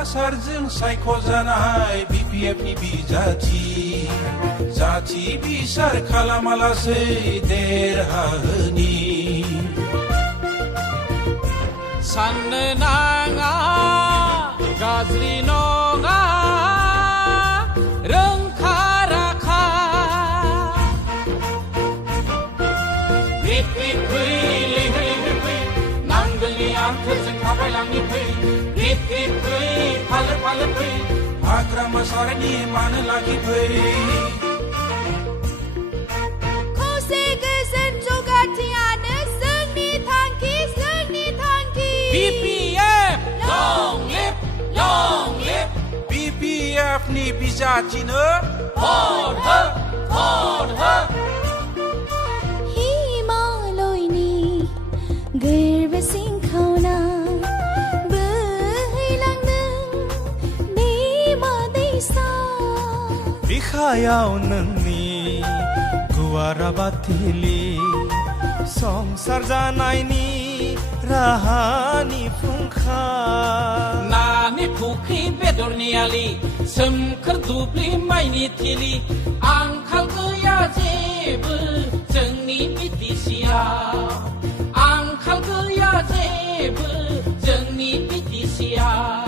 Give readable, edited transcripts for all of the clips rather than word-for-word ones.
हाग्रामा सारजों सायख'जानाय बिपिएफनि बिजाथि जाथि बिसार खालामालासै देरहाहोनि साननो नाङा गाज्रि नङा रोंखा राखा रित रित फै लैहोर लैहोर फै नांगोलनि आन्थोरजों थाबायलांनि फै रित रित फै फालो फालो फै हाग्रामा सारनि मानो लाखि फै खौसे गोजोन जौगाथियानो जोंनि थांखि BPF long live BPFनि बिजाथिनो भट हो हिमालयनि गोरबोसिं खावना बोहैलांदों दैमा दैसा बिखायाव नोंनि गुवार आबादथिलि संसार जानायनि राहानि फुंखा नानि फुख्रि बेदरनि आलि सोमखोर दुब्लि माइनि थिलि आंखाल गैया जेबो जोंनि बिटिसिआव आंखाल गैया जेबो जोंनि बिटिसिआव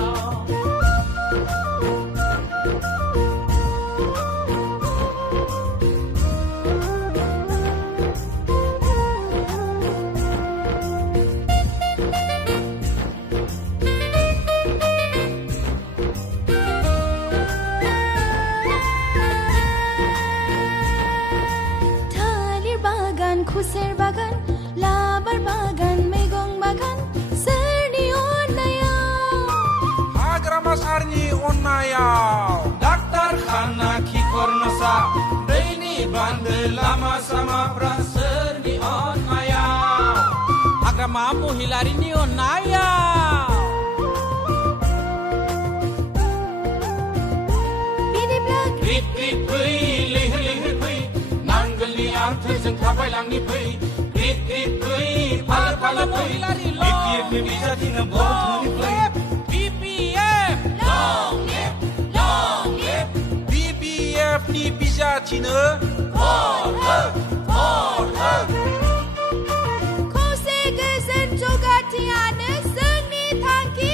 खुसेर बागान लाबार बागान मैगं बागान सोरनि अननायाव हाग्रामा सारनि अननायाव डाक्टार खाना खिखर नसा दैनि बान्दो लामा सामाफ्रा सोरनि अननायाव हाग्रामा महिलारिनि अननायाव रित रित फै लैहोर लैहोर फै नांगोलनि आन्थोरजों थाबायलांनि फै रित रित फै फालो फालो फै BPFनि बिजाथिनो भट होनि फै BPF long live BPFनि बिजाथिनो भट हो खौसे गोजोन जौगाथियानो जोंनि थांखि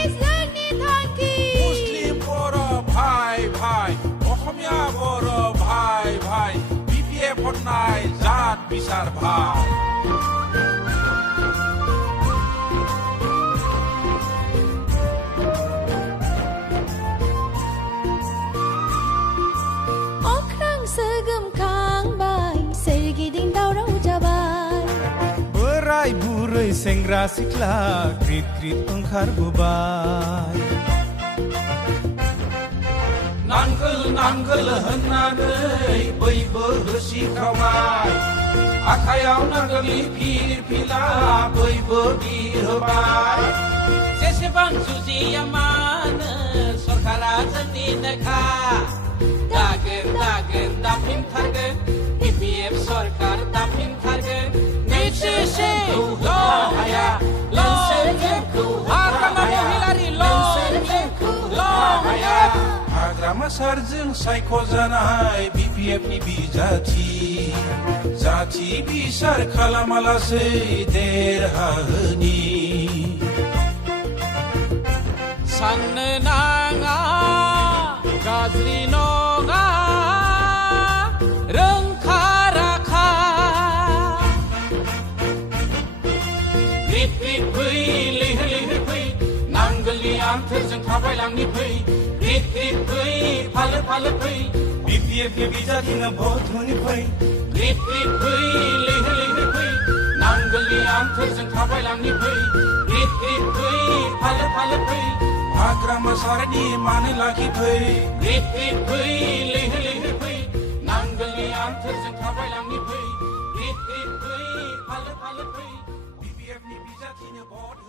मुस्लिम बर' भाइ भाइ अखमिया बर' भाइ भाइ BPF हरनाय जात बिसार भाइ अख्रांसो गोमखांबाय सोरगिदिं दावराव जाबाय बोराय बुरै सेंग्रा सिख्ला ग्रिद ग्रिद ओंखारबोबाय नांगोल नांगोल होननानै बयबो होसिख्रावबाय आखायाव नांगोलनि फिर फिला बयबो बिरहोबाय जेसेबां जुजिया मानो सरकारा जोंनिनोखा दागोन दाफिनथारगोन BPF सरकार दाफिनथारगोन निश्चितखौ हाया लोंसेखौ हाग्रामा महिलारि लोंसेखौ हाया हाग्रामा सारजों सायख'जानाय BPFनि बिजाथि जाथि बिसार खालामालासै देरहाहोनि साननो नाङा गाज्रि नङा रोंखा राखा रित रित फै लैहोर लैहोर फै नांगोलनि आन्थोरजों थाबायलांनि फै रित रित फै फालो फालो फै BPFनि बिजाथिनो भट होनि फै रित रित फै लैहोर लैहोर फै नांगोलनि आन्थोरजों थाबायलांनि फै रित रित फै फालो फालो फै हाग्रामा सारनि मानो लाखि फै रित रित फै लैहोर लैहोर फै नांगोलनि आन्थोरजों थाबायलांनि फै रित रित फै फालो फालो फै BPFनि बिजाथिनो भट